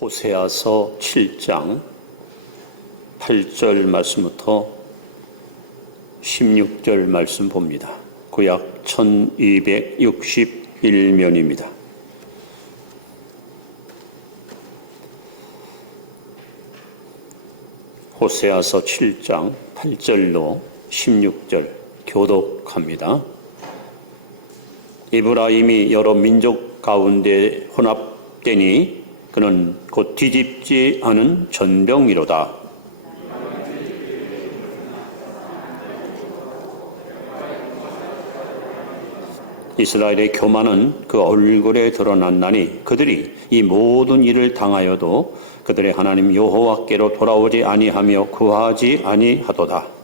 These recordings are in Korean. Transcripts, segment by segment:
호세아서 7장 8절 말씀부터 16절 말씀 봅니다. 구약 1261면입니다. 호세아서 7장 8절로 16절 교독합니다. 이브라임이 여러 민족 가운데 혼합되니 그는 곧 뒤집지 않은 전병이로다. 이스라엘의 교만은 그 얼굴에 드러났나니 그들이 이 모든 일을 당하여도 그들의 하나님 여호와께로 돌아오지 아니하며 구하지 아니하도다.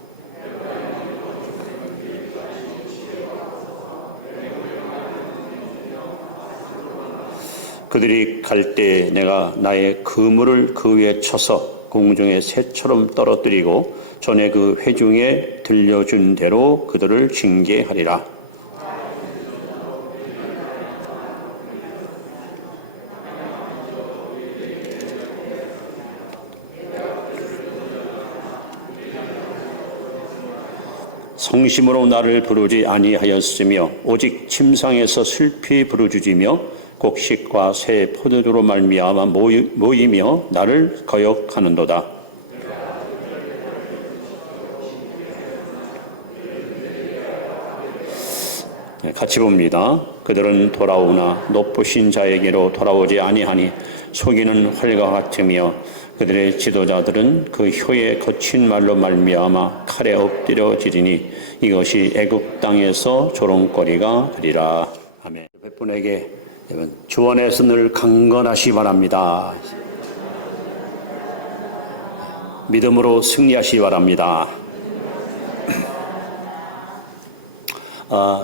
그들이 갈 때 내가 나의 그물을 그 위에 쳐서 공중의 새처럼 떨어뜨리고 전에 그 회중에 들려준 대로 그들을 징계하리라. 성심으로 나를 부르지 아니하였으며 오직 침상에서 슬피 부르짖으며 곡식과 새 포도주로 말미암아 모이며 나를 거역하는도다. 같이 봅니다. 그들은 돌아오나 높으신 자에게로 돌아오지 아니하니 속이는 활과 같으며 그들의 지도자들은 그 혀에 거친 말로 말미암아 칼에 엎드려지리니 이것이 애굽 땅에서 조롱거리가 되리라. 아멘. 몇 분에게 주 안에서 늘 강건하시 바랍니다. 믿음으로 승리하시 바랍니다.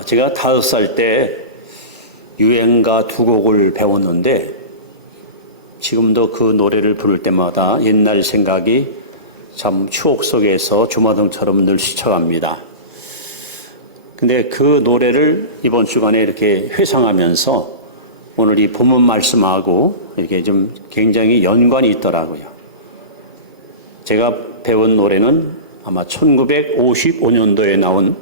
제가 5살 때 유행가 2곡을 배웠는데 지금도 그 노래를 부를 때마다 옛날 생각이 참 추억 속에서 주마등처럼 늘 스쳐갑니다. 근데 그 노래를 이번 주간에 이렇게 회상하면서 오늘 이 본문 말씀하고 이렇게 좀 굉장히 연관이 있더라고요. 제가 배운 노래는 아마 1955년도에 나온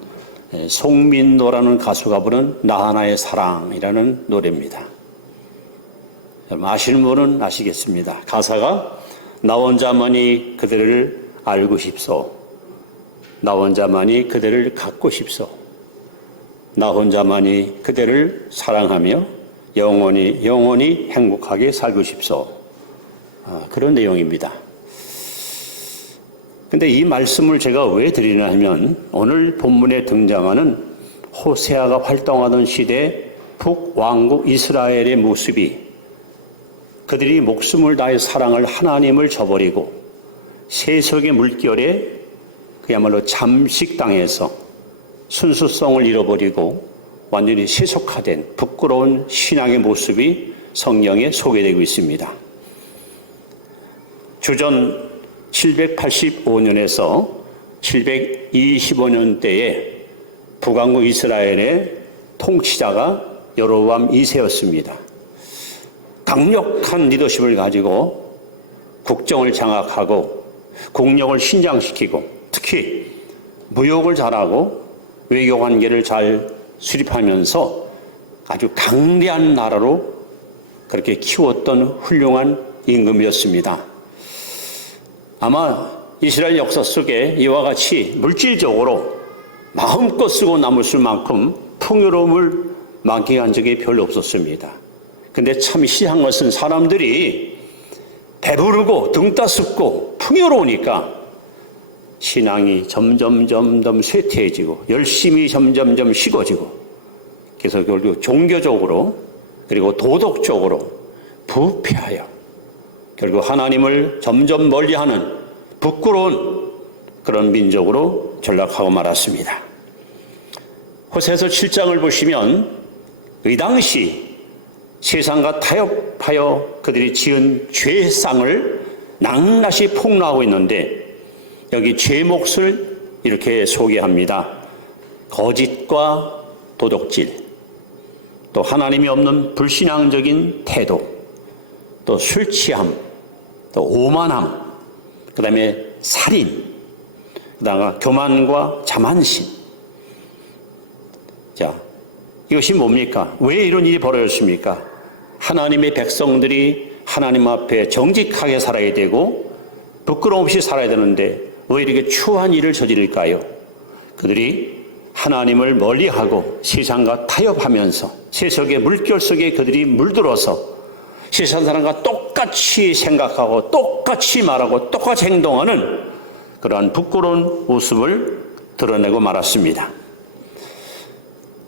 송민도라는 가수가 부른 나 하나의 사랑이라는 노래입니다. 아시는 분은 아시겠습니다. 가사가 나 혼자만이 그대를 알고 싶소. 나 혼자만이 그대를 갖고 싶소. 나 혼자만이 그대를 사랑하며 영원히 행복하게 살고 싶소. 그런 내용입니다. 근데 이 말씀을 제가 왜 드리냐 하면 오늘 본문에 등장하는 호세아가 활동하던 시대 북왕국 이스라엘의 모습이 그들이 목숨을 다해 사랑할 하나님을 저버리고 세속의 물결에 그야말로 잠식당해서 순수성을 잃어버리고 완전히 세속화된 부끄러운 신앙의 모습이 성경에 소개되고 있습니다. 주전 785년에서 725년대에 북왕국 이스라엘의 통치자가 여로보암 2세였습니다. 강력한 리더십을 가지고 국정을 장악하고 국력을 신장시키고 특히 무역을 잘하고 외교관계를 잘 수립하면서 아주 강대한 나라로 그렇게 키웠던 훌륭한 임금이었습니다. 아마 이스라엘 역사 속에 이와 같이 물질적으로 마음껏 쓰고 남을 만큼 풍요로움을 만끽한 적이 별로 없었습니다. 근데 참 희한한 것은 사람들이 배부르고 등 따숩고 풍요로우니까 신앙이 점점 쇠퇴해지고 열심히 점점 식어지고 그래서 결국 종교적으로 그리고 도덕적으로 부패하여 결국 하나님을 점점 멀리하는 부끄러운 그런 민족으로 전락하고 말았습니다. 호세아서 7장을 보시면 이 당시 세상과 타협하여 그들이 지은 죄의 쌍을 낱낱이 폭로하고 있는데 여기 죄의 몫을 이렇게 소개합니다. 거짓과 도덕질, 또 하나님이 없는 불신앙적인 태도, 또 술 취함, 또 오만함, 그 다음에 살인, 그 다음에 교만과 자만심. 자, 이것이 뭡니까? 왜 이런 일이 벌어졌습니까? 하나님의 백성들이 하나님 앞에 정직하게 살아야 되고 부끄러움 없이 살아야 되는데 왜 이렇게 추한 일을 저지를까요? 그들이 하나님을 멀리하고 세상과 타협하면서 세속의 물결 속에 그들이 물들어서 세상 사람과 똑같이 생각하고 똑같이 말하고 똑같이 행동하는 그러한 부끄러운 모습을 드러내고 말았습니다.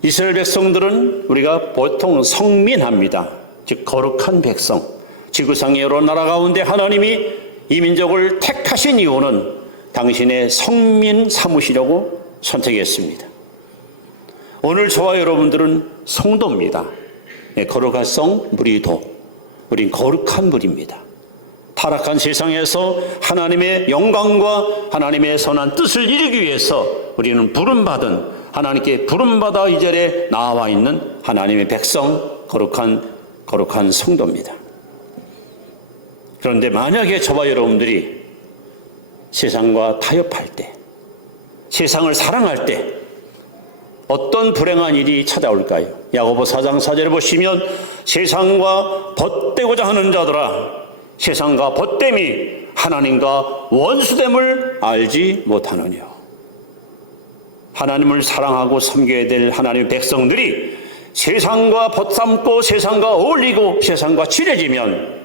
이스라엘 백성들은 우리가 보통 성민합니다. 즉 거룩한 백성. 지구상의 여러 나라 가운데 하나님이 이 민족을 택하신 이유는 당신의 성민 삼으시려고 선택했습니다. 오늘 저와 여러분들은 성도입니다. 거룩한 성 무리도. 우린 거룩한 무리입니다. 타락한 세상에서 하나님의 영광과 하나님의 선한 뜻을 이루기 위해서 우리는 부름받은 하나님께 부름받아 이 자리에 나와 있는 하나님의 백성, 거룩한 성도입니다. 그런데 만약에 저와 여러분들이 세상과 타협할 때, 세상을 사랑할 때 어떤 불행한 일이 찾아올까요? 야고보 4장 4절에 보시면 세상과 벗되고자 하는 자들아 세상과 벗됨이 하나님과 원수됨을 알지 못하느냐. 하나님을 사랑하고 섬겨야 될 하나님의 백성들이 세상과 벗삼고 세상과 어울리고 세상과 친해지면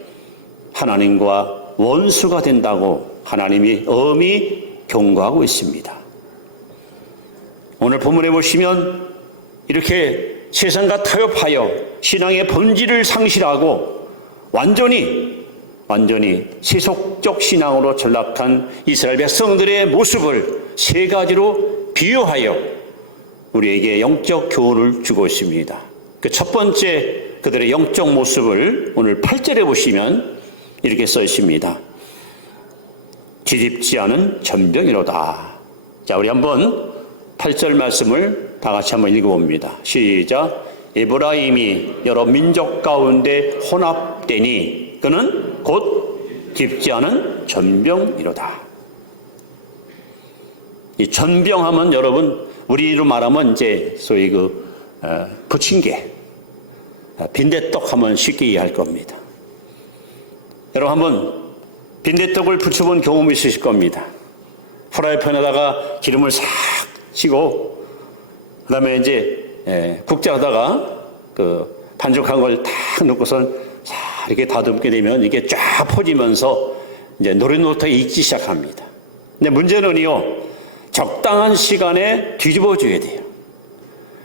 하나님과 원수가 된다고 하나님이 엄히 경고하고 있습니다. 오늘 본문에 보시면 이렇게 세상과 타협하여 신앙의 본질을 상실하고 완전히 세속적 신앙으로 전락한 이스라엘 백성들의 모습을 세 가지로 비유하여 우리에게 영적 교훈을 주고 있습니다. 그 첫 번째 그들의 영적 모습을 오늘 8절에 보시면 이렇게 써 있습니다. 뒤집지 않은 전병이로다. 자, 우리 한번 8절 말씀을 다 같이 한번 읽어봅니다. 시작. 에브라임이 여러 민족 가운데 혼합되니 그는 곧 뒤집지 않은 전병이로다. 이 전병하면 여러분 우리로 말하면 이제 소위 부침개, 빈대떡 하면 쉽게 이해할 겁니다. 여러분 한번 빈대떡을 부쳐본 경험이 있으실 겁니다. 프라이팬에다가 기름을 싹 치고 그다음에 이제 국자에다가 그 반죽한 걸 탁 넣고선 싹 이렇게 다듬게 되면 이게 쫙 퍼지면서 이제 노릇노릇하게 익기 시작합니다. 근데 문제는요. 적당한 시간에 뒤집어줘야 돼요.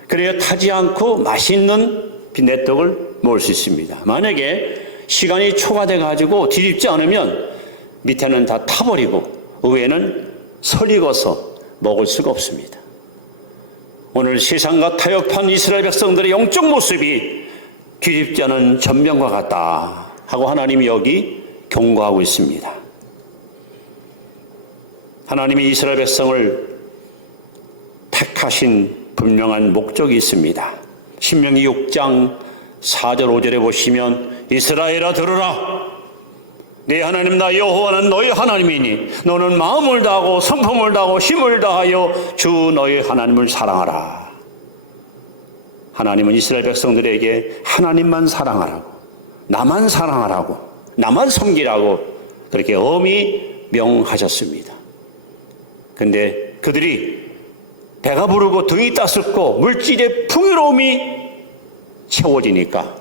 그래야 타지 않고 맛있는 빈대떡을 먹을 수 있습니다. 만약에 시간이 초과돼가지고 뒤집지 않으면 밑에는 다 타버리고 위에는 설익어서 먹을 수가 없습니다. 오늘 세상과 타협한 이스라엘 백성들의 영적 모습이 뒤집지 않은 전병과 같다 하고 하나님이 여기 경고하고 있습니다. 하나님이 이스라엘 백성을 택하신 분명한 목적이 있습니다. 신명기 6장 4절 5절에 보시면 이스라엘아 들으라. 네 하나님 나 여호와는 너희 하나님이니 너는 마음을 다하고 성품을 다하고 힘을 다하여 주 너희 하나님을 사랑하라. 하나님은 이스라엘 백성들에게 하나님만 사랑하라고, 나만 사랑하라고, 나만 섬기라고 그렇게 엄히 명하셨습니다. 근데 그들이 배가 부르고 등이 따숩고 물질의 풍요로움이 채워지니까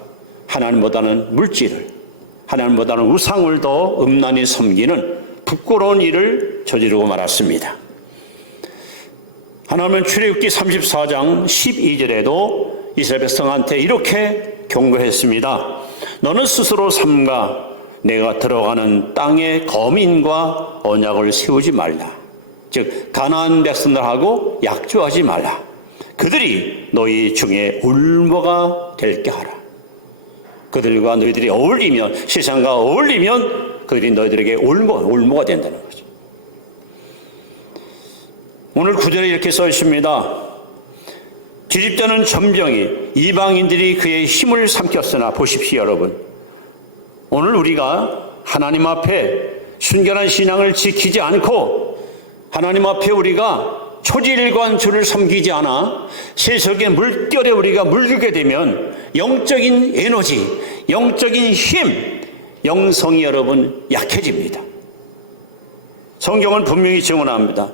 하나님보다는 물질을, 하나님보다는 우상을 더 음란히 섬기는 부끄러운 일을 저지르고 말았습니다. 하나님은 출애굽기 34장 12절에도 이스라엘 백성한테 이렇게 경고했습니다. 너는 스스로 삼가 내가 들어가는 땅의 거민과 언약을 세우지 말라. 즉 가나안 백성들하고 약조하지 말라. 그들이 너희 중에 울모가 될게 하라. 그들과 너희들이 어울리면, 세상과 어울리면 그들이 너희들에게 울모가 된다는 거죠. 오늘 9절에 이렇게 써 있습니다. 뒤집자는 전병이 이방인들이 그의 힘을 삼켰으나 보십시오 여러분. 오늘 우리가 하나님 앞에 순결한 신앙을 지키지 않고 하나님 앞에 우리가 초지일관 주를 섬기지 않아 세속의 물결에 우리가 물들게 되면 영적인 에너지, 영적인 힘, 영성이 여러분 약해집니다. 성경은 분명히 증언합니다.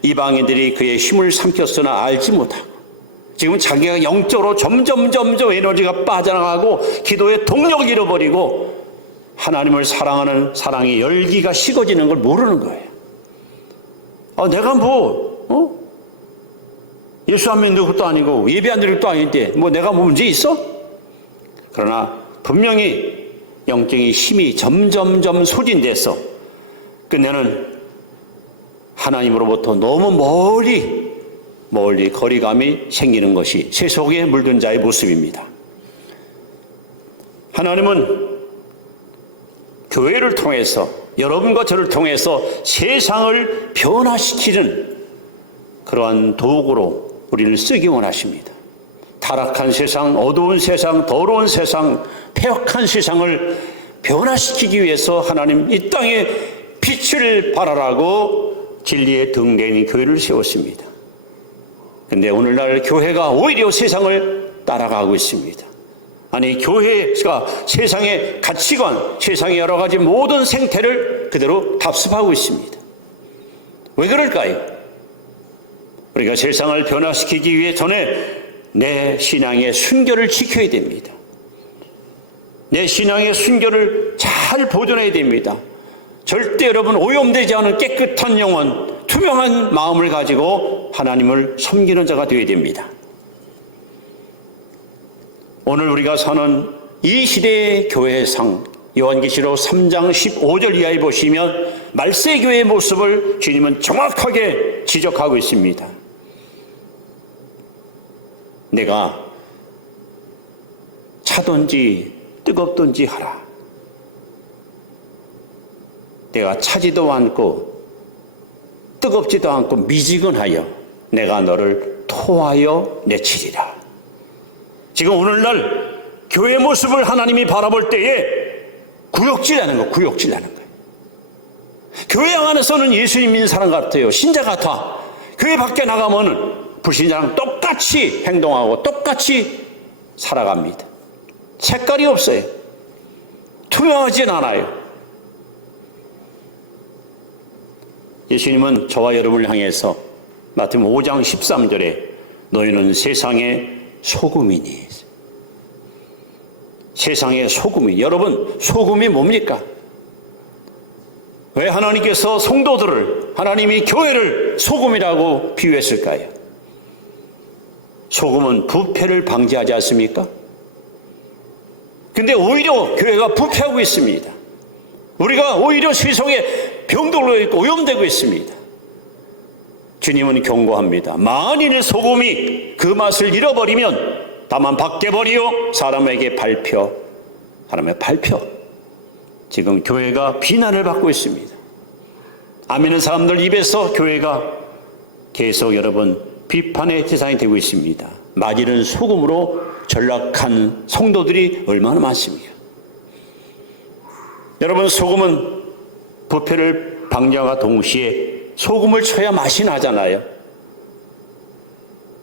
이방인들이 그의 힘을 삼켰으나 알지 못하고 지금 자기가 영적으로 점점 에너지가 빠져나가고 기도의 동력을 잃어버리고 하나님을 사랑하는 사랑의 열기가 식어지는 걸 모르는 거예요. 내가 예수 안 믿는 것도 아니고 예배 안 드릴 것도 아닌데 내가 문제 있어? 그러나 분명히 영적인 힘이 점점 소진돼서 끝내는 하나님으로부터 너무 멀리 거리감이 생기는 것이 세속에 물든 자의 모습입니다. 하나님은 교회를 통해서 여러분과 저를 통해서 세상을 변화시키는 그러한 도구로 우리를 쓰기 원하십니다. 타락한 세상, 어두운 세상, 더러운 세상, 폐역한 세상을 변화시키기 위해서 하나님 이 땅에 빛을 발하라고 진리의 등대인 교회를 세웠습니다. 그런데 오늘날 교회가 오히려 세상을 따라가고 있습니다. 아니, 교회가 세상의 가치관, 세상의 여러 가지 모든 생태를 그대로 답습하고 있습니다. 왜 그럴까요? 우리가 세상을 변화시키기 위해 전에 내 신앙의 순결을 지켜야 됩니다. 내 신앙의 순결을 잘 보존해야 됩니다. 절대 여러분 오염되지 않은 깨끗한 영혼, 투명한 마음을 가지고 하나님을 섬기는 자가 되어야 됩니다. 오늘 우리가 사는 이 시대의 교회상, 요한계시록 3장 15절 이하에 보시면 말세교회의 모습을 주님은 정확하게 지적하고 있습니다. 내가 차든지 뜨겁든지 하라. 내가 차지도 않고 뜨겁지도 않고 미지근하여 내가 너를 토하여 내치리라. 지금 오늘날 교회 모습을 하나님이 바라볼 때에 구역질하는 거예요. 교회 안에서는 예수님 믿는 사람 같아요. 신자 같아. 교회 밖에 나가면 불신자랑 똑같이 행동하고 똑같이 살아갑니다. 색깔이 없어요. 투명하진 않아요. 예수님은 저와 여러분을 향해서 마태복음 5장 13절에 너희는 세상의 소금이니. 세상의 소금이. 여러분, 소금이 뭡니까? 왜 하나님께서 성도들을, 하나님이 교회를 소금이라고 비유했을까요? 소금은 부패를 방지하지 않습니까? 근데 오히려 교회가 부패하고 있습니다. 우리가 오히려 세상에 병들고 있고 오염되고 있습니다. 주님은 경고합니다. 만인의 소금이 그 맛을 잃어버리면 다만 밖에 버리요 사람에게 발표. 지금 교회가 비난을 받고 있습니다. 안 믿는 사람들 입에서 교회가 계속 여러분 비판의 대상이 되고 있습니다. 마지는 소금으로 전락한 성도들이 얼마나 많습니까? 여러분, 소금은 부패를 방지함과 동시에 소금을 쳐야 맛이 나잖아요.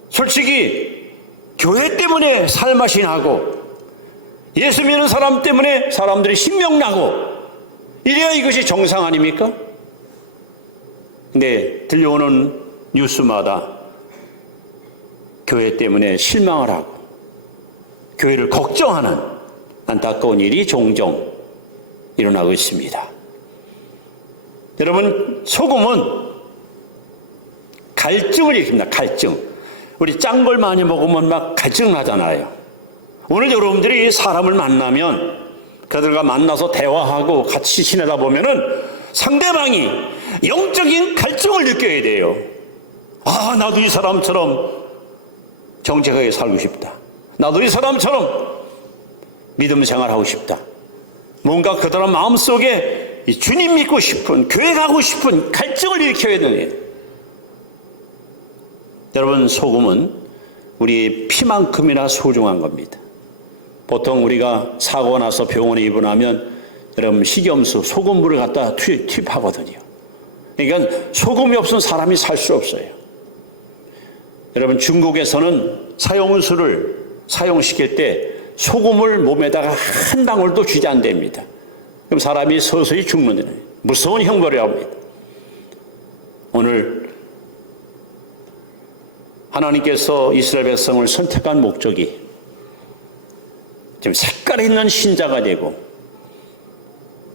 솔직히 교회 때문에 살맛이 나고 예수 믿는 사람 때문에 사람들이 신명나고 이래야 이것이 정상 아닙니까? 근데 들려오는 뉴스마다 교회 때문에 실망을 하고 교회를 걱정하는 안타까운 일이 종종 일어나고 있습니다. 여러분, 소금은 갈증을 일으킵니다. 갈증. 우리 짠 걸 많이 먹으면 막 갈증 나잖아요. 오늘 여러분들이 사람을 만나면 그들과 만나서 대화하고 같이 지내다 보면은 상대방이 영적인 갈증을 느껴야 돼요. 아, 나도 이 사람처럼 정직하게 살고 싶다. 나도 이 사람처럼 믿음 생활하고 싶다. 뭔가 그들의 마음속에 주님 믿고 싶은, 교회 가고 싶은 갈증을 일으켜야 되는 거예요. 여러분, 소금은 우리의 피만큼이나 소중한 겁니다. 보통 우리가 사고가 나서 병원에 입원하면 여러분 식염수, 소금물을 갖다 투입하거든요. 그러니까 소금이 없으면 사람이 살 수 없어요. 여러분 중국에서는 사형수를 사용시킬 때 소금을 몸에다가 한 방울도 쥐지 않답니다. 그럼 사람이 서서히 죽는 거예요. 무서운 형벌을 합니다. 오늘 하나님께서 이스라엘 백성을 선택한 목적이 지금 색깔 있는 신자가 되고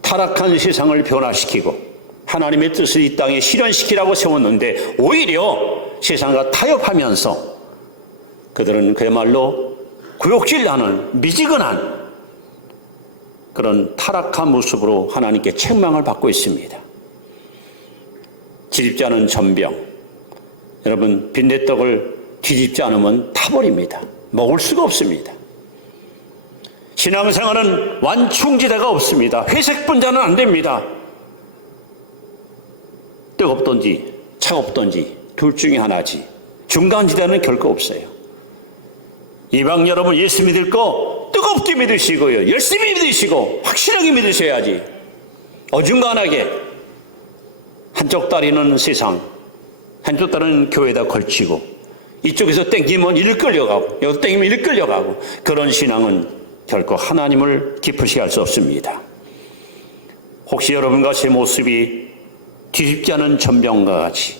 타락한 세상을 변화시키고 하나님의 뜻을 이 땅에 실현시키라고 세웠는데 오히려 세상과 타협하면서 그들은 그야말로 구욕질나는 미지근한 그런 타락한 모습으로 하나님께 책망을 받고 있습니다. 뒤집지 않은 전병, 여러분 빈대떡을 뒤집지 않으면 타버립니다. 먹을 수가 없습니다. 신앙생활은 완충지대가 없습니다. 회색 분자는 안 됩니다. 뜨겁던지 차갑던지 둘 중에 하나지 중간지대는 결코 없어요. 이방 여러분 예수 믿을 거 뜨겁게 믿으시고요. 열심히 믿으시고 확실하게 믿으셔야지. 어중간하게 한쪽 다리는 세상, 한쪽 다리는 교회에다 걸치고 이쪽에서 땡기면 이리 끌려가고 여기서 땡기면 이리 끌려가고 그런 신앙은 결코 하나님을 기쁘시게 할 수 없습니다. 혹시 여러분과 제 모습이 뒤집지 않은 전병과 같이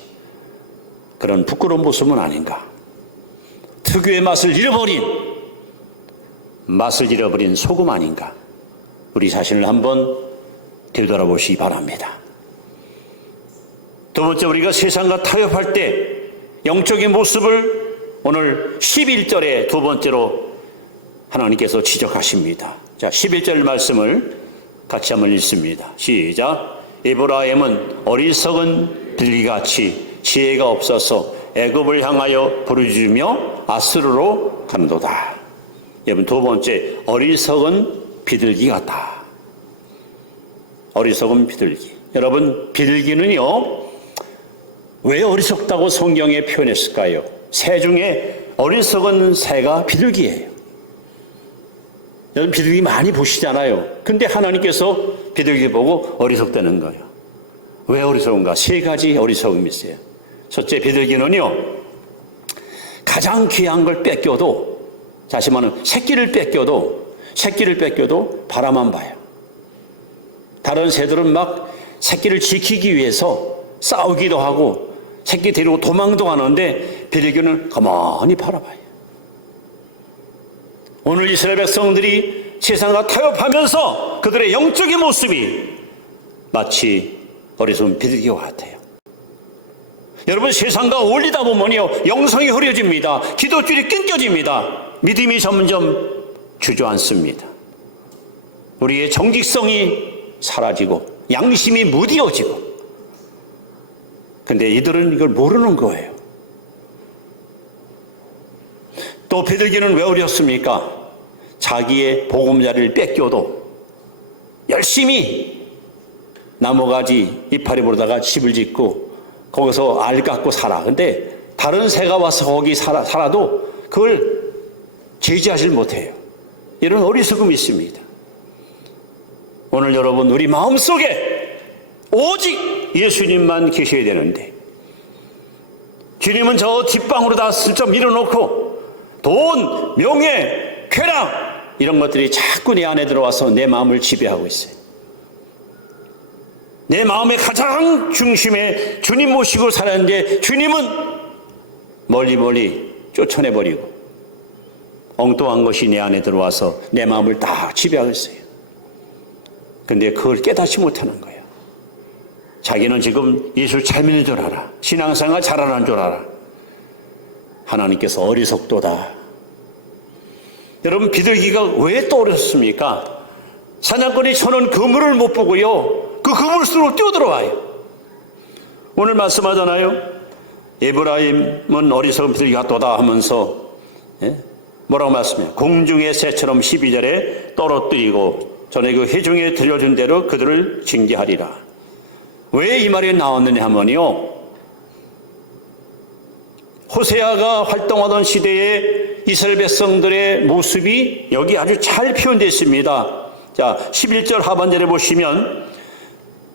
그런 부끄러운 모습은 아닌가? 특유의 맛을 잃어버린 소금 아닌가? 우리 자신을 한번 되돌아보시기 바랍니다. 두 번째, 우리가 세상과 타협할 때 영적인 모습을 오늘 11절에 두 번째로 하나님께서 지적하십니다. 자, 11절 말씀을 같이 한번 읽습니다. 시작. 에브라임은 어리석은 들기같이 지혜가 없어서 애굽을 향하여 부르짖으며 아스르로 가는도다. 여러분, 두 번째, 어리석은 비둘기 같다. 어리석은 비둘기. 여러분, 비둘기는요, 왜 어리석다고 성경에 표현했을까요? 새 중에 어리석은 새가 비둘기예요. 여러분, 비둘기 많이 보시잖아요. 근데 하나님께서 비둘기 보고 어리석다는 거예요. 왜 어리석은가? 세 가지 어리석음이 있어요. 첫째, 비둘기는요, 가장 귀한 걸 뺏겨도, 다시 말하면 새끼를 뺏겨도 바라만 봐요. 다른 새들은 막 새끼를 지키기 위해서 싸우기도 하고 새끼 데리고 도망도 가는데 비둘기는 가만히 바라봐요. 오늘 이스라엘 백성들이 세상과 타협하면서 그들의 영적인 모습이 마치 어리석은 비둘기와 같아요. 여러분, 세상과 어울리다 보면요, 영성이 흐려집니다. 기도줄이 끊겨집니다. 믿음이 점점 주저앉습니다. 우리의 정직성이 사라지고 양심이 무디어지고. 근데 이들은 이걸 모르는 거예요. 또 비둘기는 왜 어렸습니까? 자기의 보금자리를 뺏겨도 열심히 나무가지 이파리 보다가 집을 짓고 거기서 알 갖고 살아. 근데 다른 새가 와서 거기 살아도 그걸 제지하지 못해요. 이런 어리석음이 있습니다. 오늘 여러분, 우리 마음속에 오직 예수님만 계셔야 되는데 주님은 저 뒷방으로 다 슬쩍 밀어놓고 돈, 명예, 쾌락 이런 것들이 자꾸 내 안에 들어와서 내 마음을 지배하고 있어요. 내 마음의 가장 중심에 주님 모시고 살았는데 주님은 멀리 쫓아내버리고 엉뚱한 것이 내 안에 들어와서 내 마음을 다 지배하고 있어요. 근데 그걸 깨닫지 못하는 거예요. 자기는 지금 예수를 잘 믿는 줄 알아. 신앙생활 잘하는 줄 알아. 하나님께서 어리석도다. 여러분, 비둘기가 왜 또 어렸습니까? 사냥꾼이 쳐놓은 그물을 못 보고요, 그 그물 속으로 뛰어들어와요. 오늘 말씀하잖아요. 에브라임은 어리석은 비둘기 같도다 하면서 뭐라고 말씀해요? 공중의 새처럼 12절에 떨어뜨리고 전에 그 회중에 들려준 대로 그들을 징계하리라. 왜 이 말이 나왔느냐 하면요, 호세아가 활동하던 시대에 이스라엘 백성들의 모습이 여기 아주 잘 표현되어 있습니다. 자, 자, 11절 하반절에 보시면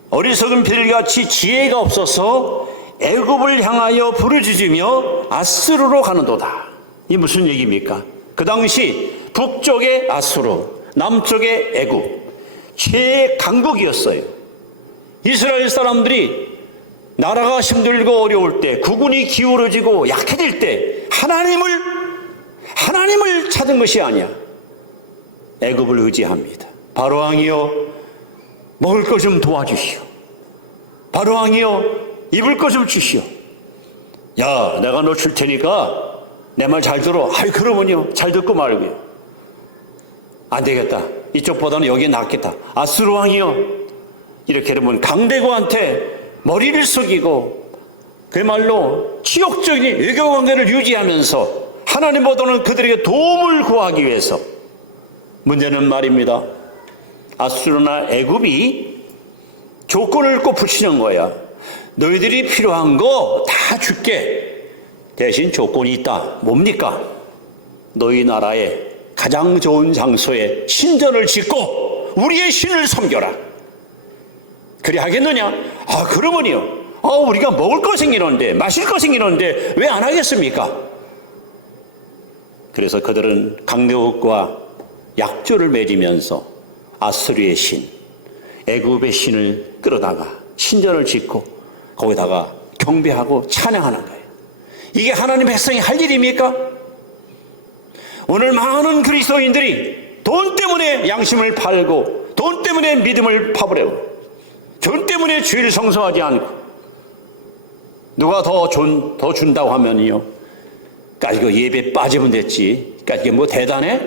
어리석은 비둘기같이 지혜가 없어서 애굽을 향하여 부르짖으며 아수르로 가는도다. 이 무슨 얘기입니까? 그 당시 북쪽의 아수르, 남쪽의 애굽, 최강국이었어요. 이스라엘 사람들이 나라가 힘들고 어려울 때, 국군이 기울어지고 약해질 때 하나님을 찾은 것이 아니야. 애굽을 의지합니다. 바로왕이여, 먹을 것 좀 도와주시오. 바로왕이여, 입을 것 좀 주시오. 야, 내가 너 줄 테니까 내 말 잘 들어. 아이, 그러면요, 잘 듣고 말고요. 안 되겠다. 이쪽보다는 여기 낫겠다. 아수르 왕이여, 이렇게 되면 강대국한테 머리를 숙이고 그야말로 치욕적인 외교관계를 유지하면서 하나님보다는 그들에게 도움을 구하기 위해서, 문제는 말입니다, 아수르나 애굽이 조건을 꼭 붙이는 거야. 너희들이 필요한 거 다 줄게. 대신 조건이 있다. 뭡니까? 너희 나라에 가장 좋은 장소에 신전을 짓고 우리의 신을 섬겨라. 그래 하겠느냐? 아, 그러면요, 우리가 먹을 거 생기는데, 마실 거 생기는데 왜 안 하겠습니까? 그래서 그들은 강대국과 약조를 맺으면서 아수르의 신, 애굽의 신을 끌어다가 신전을 짓고 거기다가 경배하고 찬양하는 거예요. 이게 하나님 백성이 할 일입니까? 오늘 많은 그리스도인들이 돈 때문에 양심을 팔고, 돈 때문에 믿음을 파버리고, 돈 때문에 주의를 성성하지 않고, 누가 더 준다고 하면요, 이거 예배 빠지면 됐지. 이게 뭐 대단해?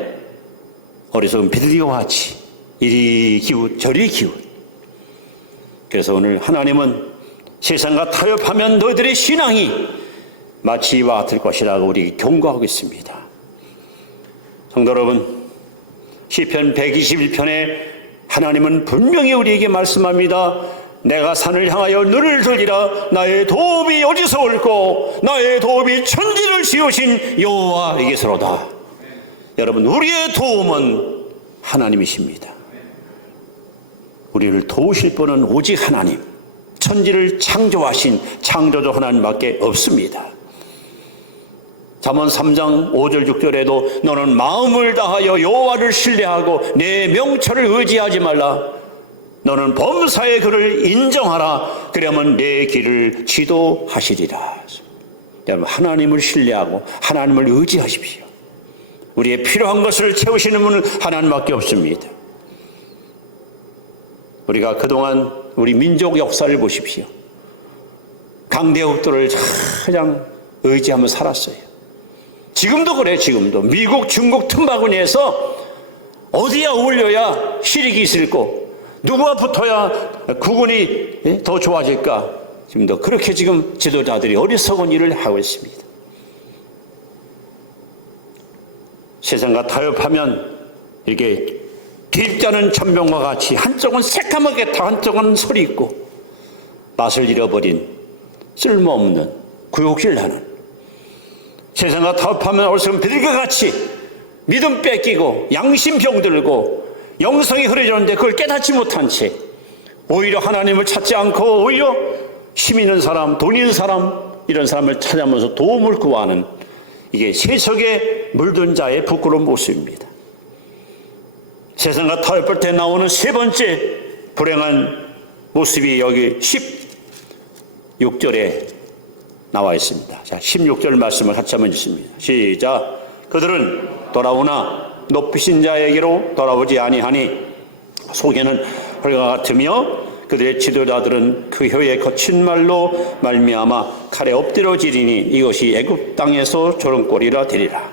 어리석은 비둘기와 같이 이리 기웃 저리 기웃. 그래서 오늘 하나님은 세상과 타협하면 너희들의 신앙이 마치 이와 같을 것이라고 우리 경고하고 있습니다. 성도 여러분, 시편 121편에 하나님은 분명히 우리에게 말씀합니다. 내가 산을 향하여 눈을 들리라. 나의 도움이 어디서 올고 나의 도움이 천지를 지으신 여호와에게서로다. 여러분, 우리의 도움은 하나님이십니다. 우리를 도우실 분은 오직 하나님, 천지를 창조하신 창조주 하나님밖에 없습니다. 잠언 3장 5절 6절에도 너는 마음을 다하여 여호와를 신뢰하고 내 명철을 의지하지 말라. 너는 범사의 그를 인정하라. 그러면 내 길을 지도하시리라. 여러분, 하나님을 신뢰하고 하나님을 의지하십시오. 우리의 필요한 것을 채우시는 분은 하나님밖에 없습니다. 우리가 그동안 우리 민족 역사를 보십시오. 강대국들을 가장 의지하며 살았어요. 지금도 그래. 지금도 미국, 중국 틈바구니에서 어디야 올려야 실익이 있을고, 누구와 붙어야 국군이 더 좋아질까? 지금도 그렇게 지금 지도자들이 어리석은 일을 하고 있습니다. 세상과 타협하면 이렇게 길자는 천병과 같이 한쪽은 새까맣게 타, 한쪽은 설이 있고 맛을 잃어버린 쓸모없는 구욕질하는, 세상과 타협하면 어리석은 비둘기와 같이 믿음 뺏기고 양심 병들고 영성이 흐려졌는데 그걸 깨닫지 못한 채 오히려 하나님을 찾지 않고 오히려 힘 있는 사람, 돈 있는 사람, 이런 사람을 찾아면서 도움을 구하는, 이게 세속에 물든 자의 부끄러운 모습입니다. 세상과 타협할 때 나오는 세 번째 불행한 모습이 여기 16절에 나와 있습니다. 자, 16절 말씀을 같이 한번 읽습니다. 시작. 그들은 돌아오나 높으신 자에게로 돌아오지 아니하니 속에는 흙과 같으며 그들의 지도자들은 그 혀의 거친 말로 말미암아 칼에 엎드러지리니 이것이 애굽 땅에서 저런 꼴이라 되리라.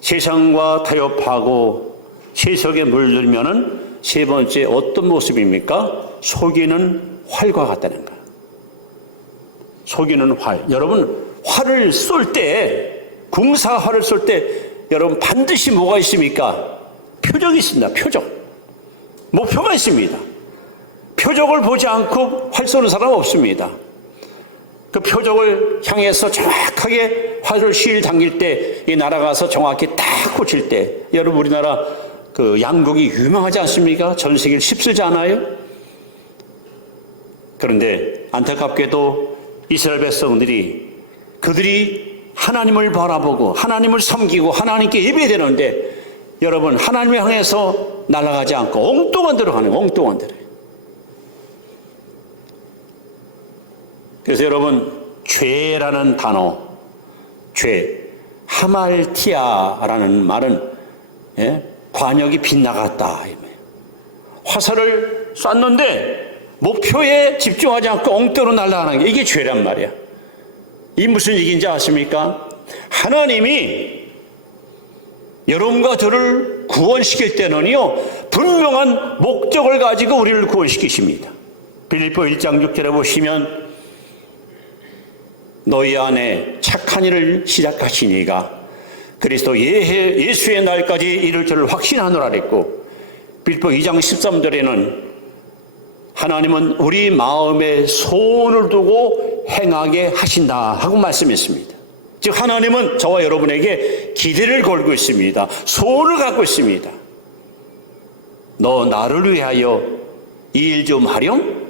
세상과 타협하고 세속에 물들면은 세 번째 어떤 모습입니까? 속이는 활과 같다는 거. 속이는 활. 여러분, 활을 쏠 때, 궁사활을 쏠 때 여러분 반드시 뭐가 있습니까? 표적이 있습니다. 표적. 목표가 있습니다. 표적을 보지 않고 활 쏘는 사람은 없습니다. 그 표적을 향해서 정확하게 활을 실 당길 때, 이 날아가서 정확히 딱 꽂힐 때, 여러분 우리나라 그 양곡이 유명하지 않습니까? 전 세계를 휩쓸지 않아요? 그런데 안타깝게도 이스라엘 백성들이 그들이 하나님을 바라보고 하나님을 섬기고 하나님께 예배되는데 여러분 하나님을 향해서 날아가지 않고 엉뚱한 데로 가는 거예요. 엉뚱한 데로. 그래서 여러분 죄라는 단어, 죄, 하말티아라는 말은 관역이 빗나갔다. 화살을 쐈는데 목표에 집중하지 않고 엉뚱으로 날아가는 게 이게 죄란 말이야. 이 무슨 얘기인지 아십니까? 하나님이 여러분과 저를 구원시킬 때는요 분명한 목적을 가지고 우리를 구원시키십니다. 빌립보 1장 6절에 보시면 너희 안에 착한 일을 시작하신 이가 그리스도 예수의 날까지 이룰 줄을 확신하노라 그랬고, 빌립보 2장 13절에는 하나님은 우리 마음에 소원을 두고 행하게 하신다 하고 말씀했습니다. 즉 하나님은 저와 여러분에게 기대를 걸고 있습니다. 소원을 갖고 있습니다. 너 나를 위하여 이 일 좀 하렴?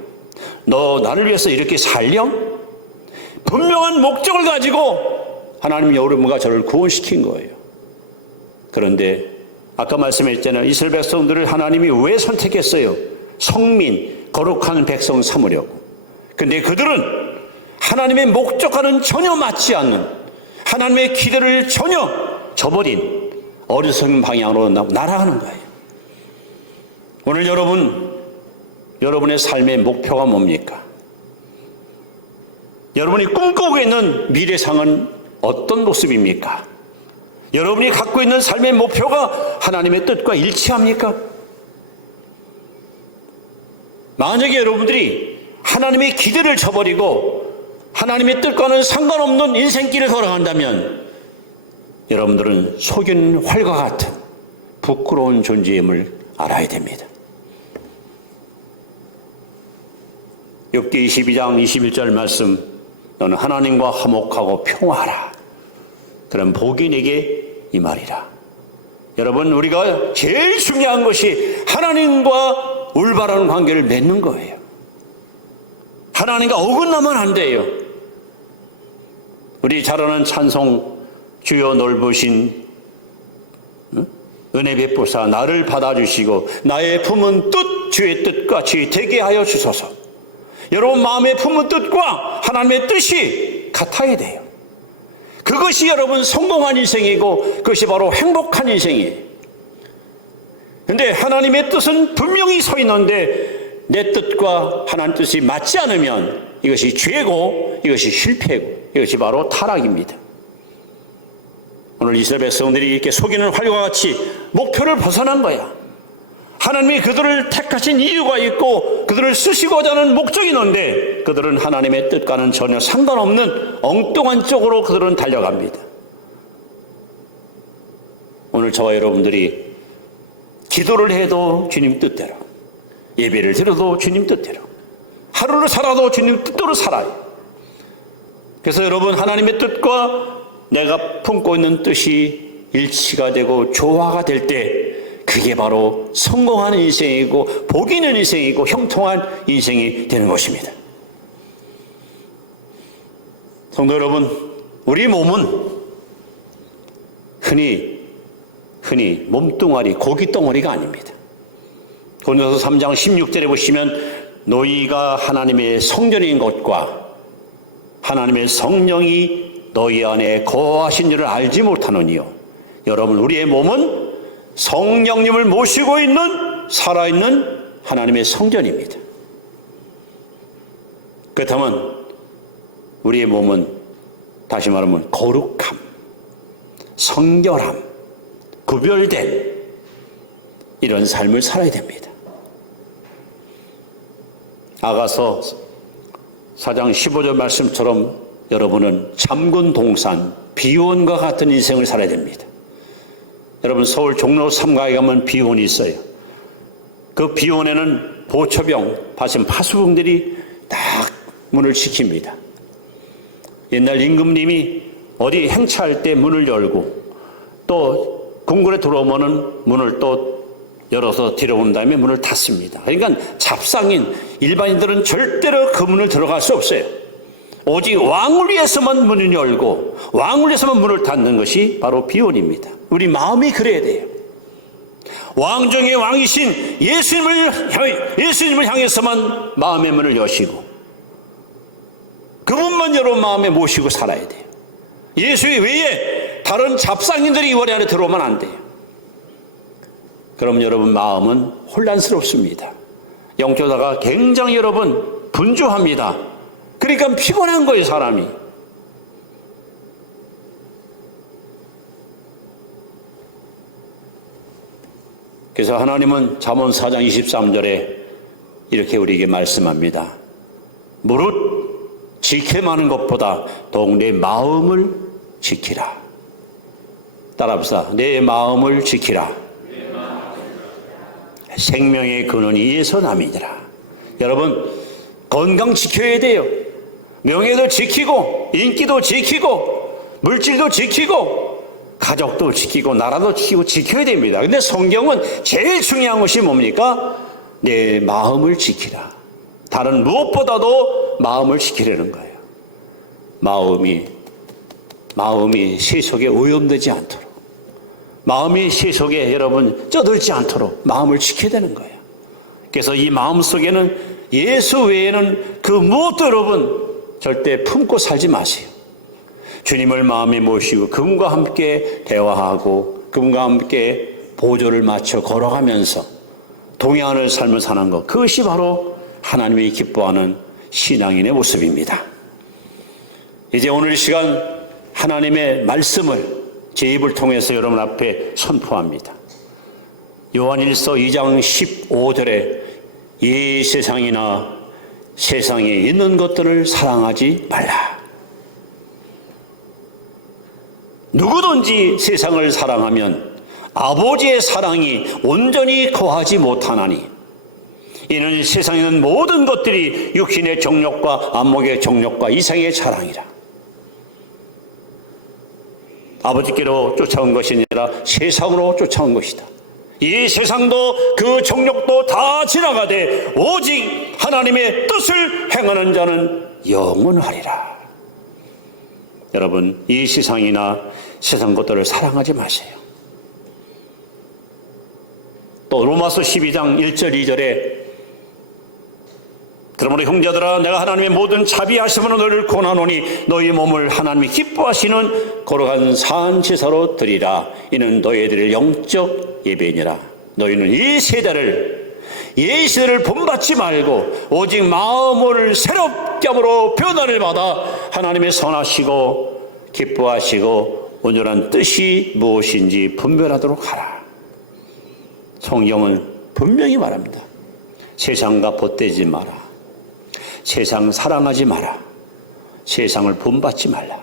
너 나를 위해서 이렇게 살렴? 분명한 목적을 가지고 하나님이 여러분과 저를 구원시킨 거예요. 그런데 아까 말씀했잖아요. 이스라엘 백성들을 하나님이 왜 선택했어요? 성민, 거룩한 백성 삼으려고. 근데 그들은 하나님의 목적과는 전혀 맞지 않는, 하나님의 기대를 전혀 저버린 어리석은 방향으로 날아가는 거예요. 오늘 여러분의 삶의 목표가 뭡니까? 여러분이 꿈꾸고 있는 미래상은 어떤 모습입니까? 여러분이 갖고 있는 삶의 목표가 하나님의 뜻과 일치합니까? 만약에 여러분들이 하나님의 기대를 저버리고 하나님의 뜻과는 상관없는 인생길을 걸어간다면 여러분들은 속인 활과 같은 부끄러운 존재임을 알아야 됩니다. 욥기 22장 21절 말씀, 너는 하나님과 화목하고 평화하라. 그럼 복이 내게 임하리라. 여러분, 우리가 제일 중요한 것이 하나님과 올바른 관계를 맺는 거예요. 하나님과 어긋나면 안 돼요. 우리 잘 아는 찬송, 주여 넓으신 은혜 베푸사 나를 받아주시고 나의 품은 뜻 주의 뜻같이 되게 하여 주소서. 여러분 마음에 품은 뜻과 하나님의 뜻이 같아야 돼요. 그것이 여러분 성공한 인생이고 그것이 바로 행복한 인생이에요. 그런데 하나님의 뜻은 분명히 서 있는데 내 뜻과 하나님 뜻이 맞지 않으면 이것이 죄고 이것이 실패고 이것이 바로 타락입니다. 오늘 이스라엘 백성들이 이렇게 속이는 활과 같이 목표를 벗어난 거야. 하나님이 그들을 택하신 이유가 있고 그들을 쓰시고자 하는 목적이 있는데 그들은 하나님의 뜻과는 전혀 상관없는 엉뚱한 쪽으로 그들은 달려갑니다. 오늘 저와 여러분들이 기도를 해도 주님 뜻대로, 예배를 드려도 주님 뜻대로, 하루를 살아도 주님 뜻대로 살아요. 그래서 여러분 하나님의 뜻과 내가 품고 있는 뜻이 일치가 되고 조화가 될 때 그게 바로 성공하는 인생이고 복이 있는 인생이고 형통한 인생이 되는 것입니다. 성도 여러분, 우리 몸은 흔히 몸뚱아리, 고깃덩어리가 아닙니다. 고린도서 3장 16절에 보시면 너희가 하나님의 성전인 것과 하나님의 성령이 너희 안에 거하신 줄을 알지 못하느니요. 여러분, 우리의 몸은 성령님을 모시고 있는 살아있는 하나님의 성전입니다. 그렇다면 우리의 몸은 다시 말하면 거룩함, 성결함, 구별된 이런 삶을 살아야 됩니다. 아가서 4장 15절 말씀처럼 여러분은 잠군 동산, 비원과 같은 인생을 살아야 됩니다. 여러분 서울 종로 3가에 가면 비원이 있어요. 그 비원에는 보초병, 파수꾼들이 딱 문을 지킵니다. 옛날 임금님이 어디 행차할 때 문을 열고 또 궁궐에 들어오면은 문을 또 열어서 들어온 다음에 문을 닫습니다. 그러니까 잡상인 일반인들은 절대로 그 문을 들어갈 수 없어요. 오직 왕을 위해서만 문을 열고 왕을 위해서만 문을 닫는 것이 바로 비원입니다. 우리 마음이 그래야 돼요. 왕 중의 왕이신 예수님을 향해서만 마음의 문을 여시고 그분만 여러분 마음에 모시고 살아야 돼요. 예수 외에 다른 잡상인들이 이 원리 안에 들어오면 안 돼요. 그럼 여러분 마음은 혼란스럽습니다. 영적으로다가 굉장히 여러분 분주합니다. 그러니까 피곤한 거예요, 사람이. 그래서 하나님은 잠언 4장 23절에 이렇게 우리에게 말씀합니다. 무릇 지켜마는 것보다 더욱 내 마음을 지키라. 따라합시다. 내 마음을 지키라. 생명의 근원이 이에서 남이니라. 여러분 건강 지켜야 돼요. 명예도 지키고 인기도 지키고 물질도 지키고 가족도 지키고 나라도 지키고 지켜야 됩니다. 근데 성경은 제일 중요한 것이 뭡니까? 내 마음을 지키라. 다른 무엇보다도 마음을 지키려는 거예요. 마음이 세속에 오염되지 않도록, 마음이 세속에 여러분 쩌들지 않도록 마음을 지켜야 되는 거예요. 그래서 이 마음 속에는 예수 외에는 그 무엇도 여러분 절대 품고 살지 마세요. 주님을 마음에 모시고 그분과 함께 대화하고 그분과 함께 보조를 맞춰 걸어가면서 동행하는 삶을 사는 것, 그것이 바로 하나님이 기뻐하는 신앙인의 모습입니다. 이제 오늘 이 시간 하나님의 말씀을 제 입을 통해서 여러분 앞에 선포합니다. 요한일서 2장 15절에 이 세상이나 세상에 있는 것들을 사랑하지 말라. 누구든지 세상을 사랑하면 아버지의 사랑이 온전히 거하지 못하나니 이는 세상에 있는 모든 것들이 육신의 정욕과 안목의 정욕과 이상의 자랑이라. 아버지께로 쫓아온 것이 아니라 세상으로 쫓아온 것이다. 이 세상도 그 정욕도 다 지나가되 오직 하나님의 뜻을 행하는 자는 영원하리라. 여러분 이 세상이나 세상 것들을 사랑하지 마세요. 또 로마서 12장 1절 2절에 그러므로 형제들아 내가 하나님의 모든 자비하심으로 너희를 권하노니 너희 몸을 하나님이 기뻐하시는 거룩한 산제사로 드리라. 이는 너희들의 영적 예배니라. 너희는 이 세대를 본받지 말고 오직 마음을 새롭게 함으로 변화를 받아 하나님의 선하시고 기뻐하시고 온전한 뜻이 무엇인지 분별하도록 하라. 성경은 분명히 말합니다. 세상과 보태지 마라. 세상 사랑하지 마라. 세상을 본받지 말라.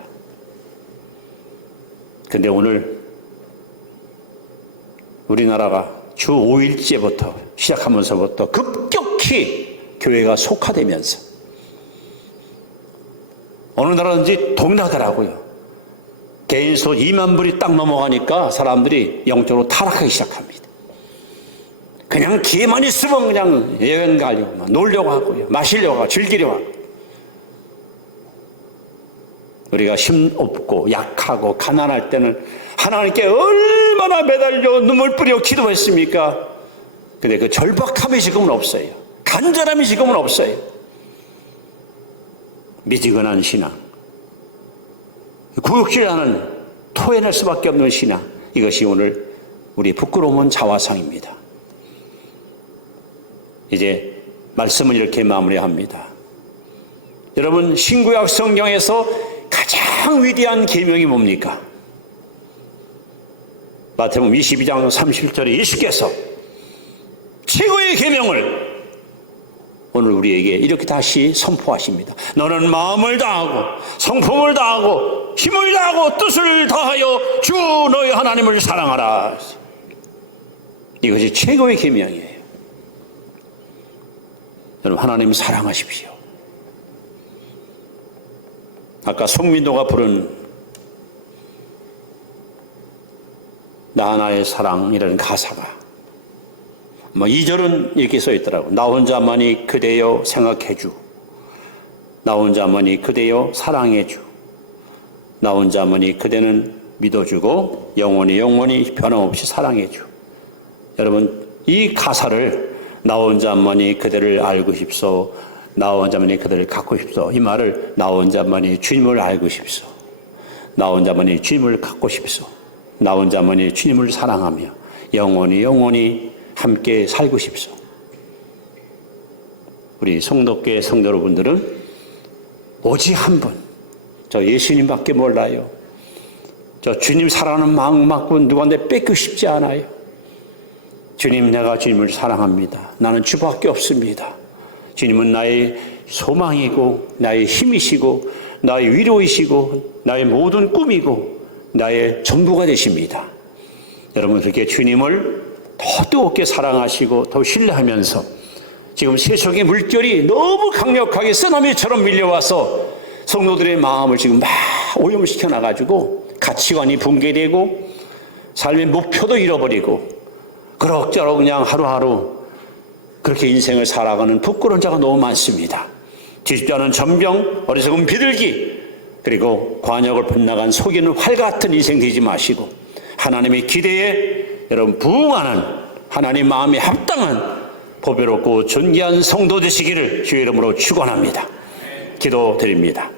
근데 오늘 우리나라가 주 5일제부터 시작하면서부터 급격히 교회가 속화되면서 어느 나라든지 동일하더라고요. 개인소 2만 불이 딱 넘어가니까 사람들이 영적으로 타락하기 시작합니다. 그냥 기회만 있으면 그냥 여행 가려고 놀려고 하고요. 마시려고 하고 즐기려고 하고. 우리가 힘없고 약하고 가난할 때는 하나님께 얼마나 매달려 눈물 뿌려 기도했습니까? 근데 그 절박함이 지금은 없어요. 간절함이 지금은 없어요. 미지근한 신앙, 구역질하는 토해낼 수밖에 없는 신앙, 이것이 오늘 우리 부끄러운 자화상입니다. 이제 말씀은 이렇게 마무리합니다. 여러분 신구약 성경에서 가장 위대한 계명이 뭡니까? 마태복음 22장 37절에 예수께서 최고의 계명을 오늘 우리에게 이렇게 다시 선포하십니다. 너는 마음을 다하고 성품을 다하고 힘을 다하고 뜻을 다하여 주 너희 하나님을 사랑하라. 이것이 최고의 계명이에요. 여러분 하나님 사랑하십시오. 아까 송민도가 부른 나 하나의 사랑이라는 가사가 뭐 2절은 이렇게 써 있더라고. 나 혼자만이 그대여 생각해주. 나 혼자만이 그대여 사랑해주. 나 혼자만이 그대는 믿어주고 영원히 변함없이 사랑해주. 여러분, 이 가사를 나 혼자만이 그대를 알고 싶소. 나 혼자만이 그대를 갖고 싶소. 이 말을 나 혼자만이 주님을 알고 싶소. 나 혼자만이 주님을 갖고 싶소. 나 혼자만이 주님을 사랑하며 영원히 함께 살고 싶소. 우리 성덕교회 성도 여러분들은 오직 한 분, 저 예수님밖에 몰라요. 저 주님 사랑하는 마음만큼 누구한테 뺏고 싶지 않아요. 주님, 내가 주님을 사랑합니다. 나는 주밖에 없습니다. 주님은 나의 소망이고 나의 힘이시고 나의 위로이시고 나의 모든 꿈이고 나의 전부가 되십니다. 여러분, 그렇게 주님을 더 뜨겁게 사랑하시고 더 신뢰하면서 지금 세속의 물결이 너무 강력하게 쓰나미처럼 밀려와서 성도들의 마음을 지금 막 오염시켜 나가지고 가치관이 붕괴되고 삶의 목표도 잃어버리고 그럭저럭 그냥 하루하루 그렇게 인생을 살아가는 부끄러운 자가 너무 많습니다. 뒤집지 않은 전병, 어리석은 비둘기, 그리고 관역을 빗나간 속이는 활 같은 인생 되지 마시고 하나님의 기대에 여러분 부응하는 하나님 마음에 합당한 보배롭고 존귀한 성도 되시기를 주의 이름으로 축원합니다. 기도드립니다.